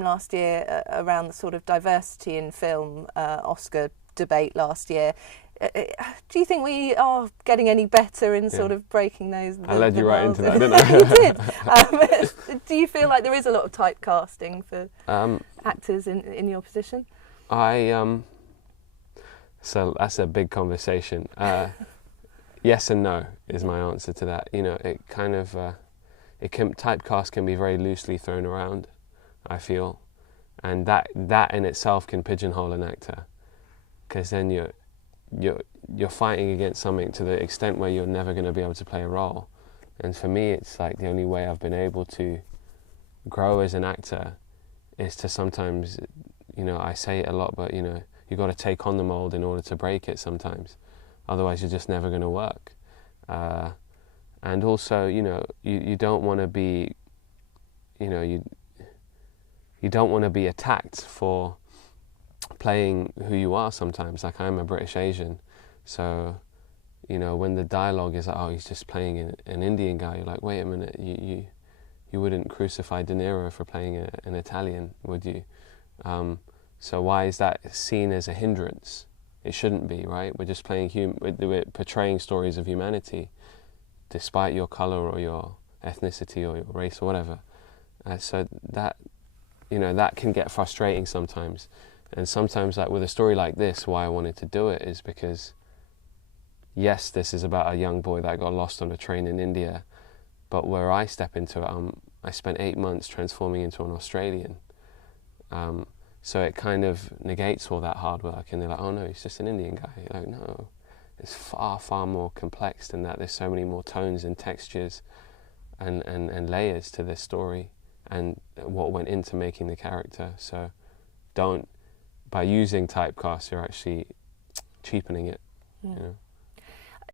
Last year around the sort of diversity in film Oscar debate last year. Do you think we are getting any better in sort of breaking those? I led you right into that, didn't I? You did. Do you feel like there is a lot of typecasting for actors in your position? So that's a big conversation. Yes and no is my answer to that. You know, it kind of typecast can be very loosely thrown around, I feel, and that in itself can pigeonhole an actor, because then you're fighting against something to the extent where you're never going to be able to play a role. And for me, it's like the only way I've been able to grow as an actor is to sometimes, you know, I say it a lot, but you know, you got to take on the mold in order to break it sometimes. Otherwise, you're just never going to work. And also, you know, you don't want to be, you know, you don't want to be attacked for playing who you are sometimes. Like, I'm a British Asian, so, you know, when the dialogue is like, oh, he's just playing an Indian guy, you're like, wait a minute, you wouldn't crucify De Niro for playing an Italian, would you? So why is that seen as a hindrance? It shouldn't be, right? We're just playing we're portraying stories of humanity, despite your color or your ethnicity or your race or whatever. So that, you know, that can get frustrating sometimes. And sometimes, like with a story like this, why I wanted to do it is because, yes, this is about a young boy that got lost on a train in India, but where I step into it, I spent 8 months transforming into an Australian. So it kind of negates all that hard work, and they're like, oh no, he's just an Indian guy. You're like, no, it's far, far more complex than that. There's so many more tones and textures and layers to this story and what went into making the character. So by using typecast, you're actually cheapening it. Yeah. You know?